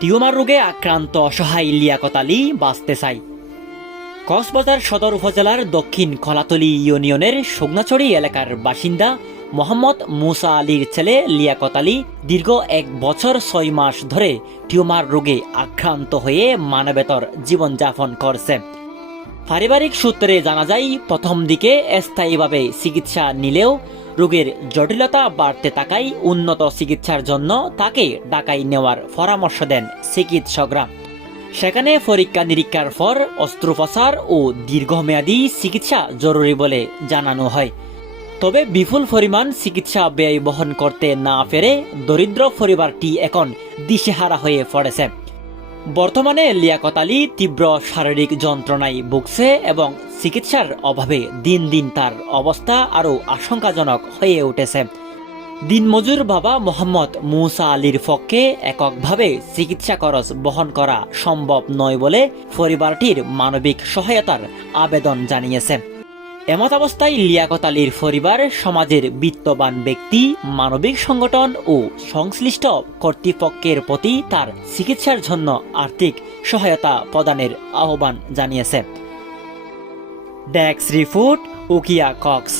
Tumour রোগে আক্রান্ত অসহায় লিয়াকত আলী বাঁচতে চায়। কক্সবাজার সদর উপজেলার দক্ষিণ কলাতলী ইউনিয়নের শুকনাছড়ি এলাকার বাসিন্দা মোহাম্মদ মুসা আলীর ছেলে লিয়াকত আলী দীর্ঘ 1 বছর 6 মাস ধরে টিউমার রোগে আক্রান্ত হয়ে মানবেতর জীবনযাপন করছে। পারিবারিক সূত্রে জানা যায়, প্রথম দিকে স্থায়ীভাবে চিকিৎসা নিলেও রোগের জটিলতা বাড়তে থাকায় উন্নত চিকিৎসার জন্য তাকে ঢাকায় নেওয়ার পরামর্শ দেন চিকিৎসকরা। সেখানে পরীক্ষা নিরীক্ষার পর অস্ত্রোপচার ও দীর্ঘমেয়াদী চিকিৎসা জরুরি বলে জানানো হয়। তবে বিপুল পরিমাণ চিকিৎসা ব্যয় বহন করতে না পেরে দরিদ্র পরিবারটি এখন দিশেহারা হয়ে পড়েছে। বর্তমানে লিয়াকত আলী তীব্র শারীরিক যন্ত্রণায় ভুগছে এবং চিকিৎসার অভাবে দিন দিন তার অবস্থা আরও আশঙ্কাজনক হয়ে উঠেছে। দিনমজুর বাবা মোহাম্মদ মুসা আলীর পক্ষে এককভাবে চিকিৎসা খরচ বহন করা সম্ভব নয় বলে পরিবারটির মানবিক সহায়তার আবেদন জানিয়েছে। এমতাবস্থায় লিয়াকত আলীর পরিবার সমাজের বিত্তবান ব্যক্তি, মানবিক সংগঠন ও সংশ্লিষ্ট কর্তৃপক্ষের প্রতি তার চিকিৎসার জন্য আর্থিক সহায়তা প্রদানের আহ্বান জানিয়েছে। Desk report, Ukhiya Cox.